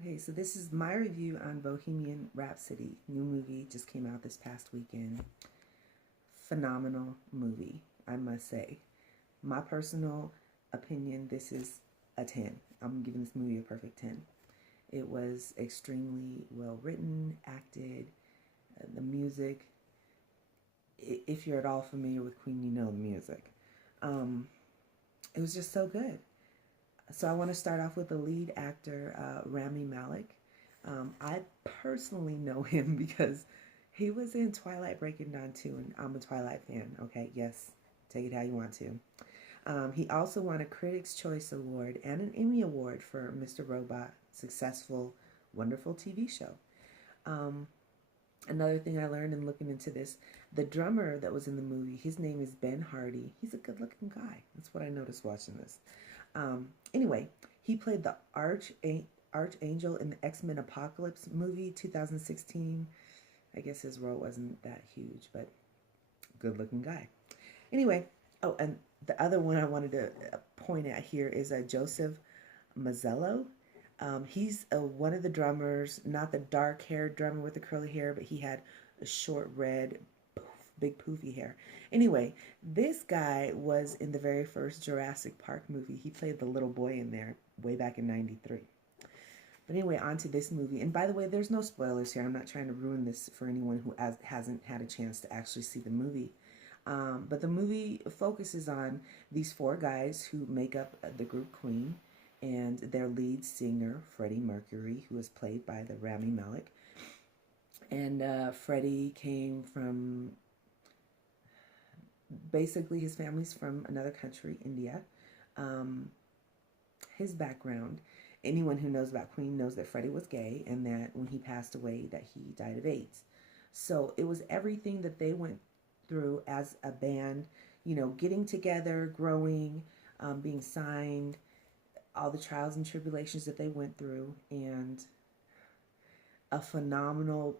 Okay, so this is my review on Bohemian Rhapsody. New movie just came out this past weekend. Phenomenal movie, I must say. My personal opinion, this is a 10. I'm giving this movie a perfect 10. It was extremely well written, acted, the music. If you're at all familiar with Queen, you know the music. Um, it was just so good. So I want to start off with the lead actor, Rami Malek. I personally know him because he was in Twilight Breaking Dawn too, and I'm a Twilight fan. Okay, yes, take it how you want to. He also won a Critics' Choice Award and an Emmy Award for Mr. Robot, successful, wonderful TV show. Um, Another thing I learned in looking into this, the drummer that was in the movie, his name is Ben Hardy. He's a good-looking guy. That's what I noticed watching this. Anyway, he played the Archangel in the X-Men Apocalypse movie 2016. I guess his role wasn't that huge, but good looking guy. Anyway, oh, and the other one I wanted to point at here is Joseph Mazzello. He's one of the drummers, not the dark haired drummer with the curly hair, but he had a short red, big poofy hair. Anyway, this guy was in the very first Jurassic Park movie. He played the little boy in there way back in '93. But anyway, on to this movie. And by the way, there's no spoilers here. I'm not trying to ruin this for anyone who hasn't had a chance to actually see the movie. But the movie focuses on these four guys who make up the group Queen and their lead singer, Freddie Mercury, who is played by the Rami Malek. And Freddie came from, basically his family's from another country, India. Um, his background, anyone who knows about Queen knows that Freddie was gay and that when he passed away that he died of AIDS. So it was everything that they went through as a band, you know, getting together, growing, being signed, all the trials and tribulations that they went through, and a phenomenal,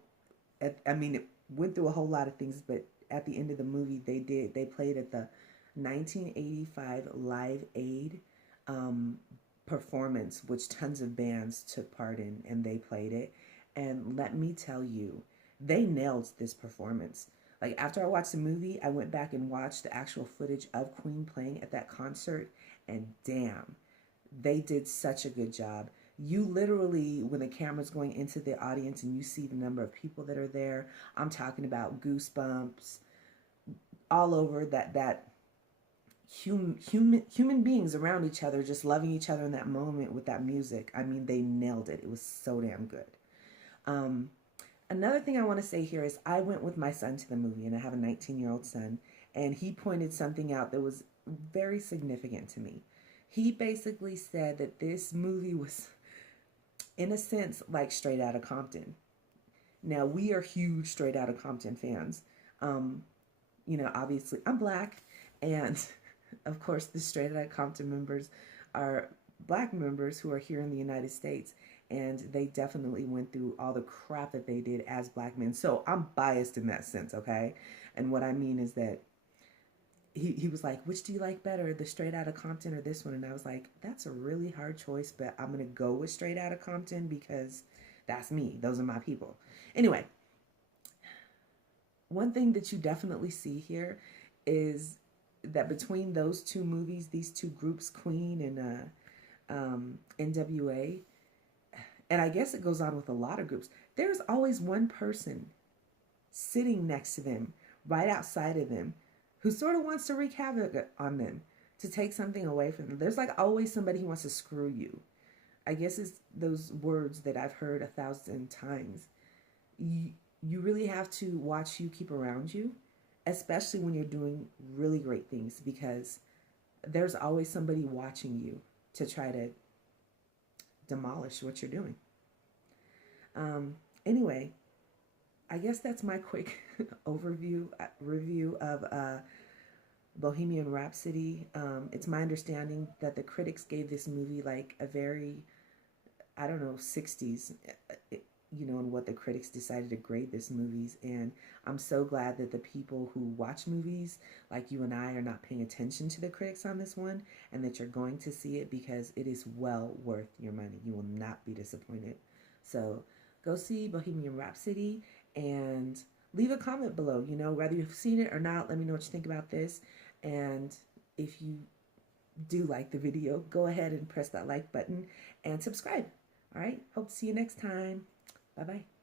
I mean, it went through a whole lot of things, but at the end of the movie, they played at the 1985 Live Aid um, performance, which tons of bands took part in, and they played it. And let me tell you, they nailed this performance. Like after I watched the movie, I went back and watched the actual footage of Queen playing at that concert, and damn, they did such a good job. You literally, when the camera's going into the audience and you see the number of people that are there, I'm talking about goosebumps all over that human beings around each other, just loving each other in that moment with that music. I mean, they nailed it. It was so damn good. Um, Another thing I want to say here is I went with my son to the movie, and I have a 19-year-old son, and he pointed something out that was very significant to me. He basically said that this movie was, in a sense, like Straight Outta Compton. Now, we are huge Straight Outta Compton fans. Um, you know, obviously, I'm black, and of course, the Straight Outta Compton members are black members who are here in the United States, and they definitely went through all the crap that they did as black men. So I'm biased in that sense, okay? And what I mean is that he was like, which do you like better, the Straight Outta Compton or this one? And I was like, that's a really hard choice, but I'm going to go with Straight Outta Compton because that's me. Those are my people. Anyway, one thing that you definitely see here is that between those two movies, these two groups, Queen and NWA, and I guess it goes on with a lot of groups, there's always one person sitting next to them, right outside of them, who sort of wants to wreak havoc on them, to take something away from them. There's like always somebody who wants to screw you. I guess it's those words that I've heard 1,000 times. You really have to watch who you keep around you, especially when you're doing really great things, because there's always somebody watching you to try to demolish what you're doing. Anyway, I guess that's my quick overview review of Bohemian Rhapsody. It's my understanding that the critics gave this movie like a very, I don't know, 60s. and what the critics decided to grade this movies. And I'm so glad that the people who watch movies like you and I are not paying attention to the critics on this one, and that you're going to see it, because it is well worth your money. You will not be disappointed. So go see Bohemian Rhapsody and leave a comment below. Whether you've seen it or not, let me know what you think about this. And if you do like the video, go ahead and press that like button and subscribe. All right, hope to see you next time. Bye-bye.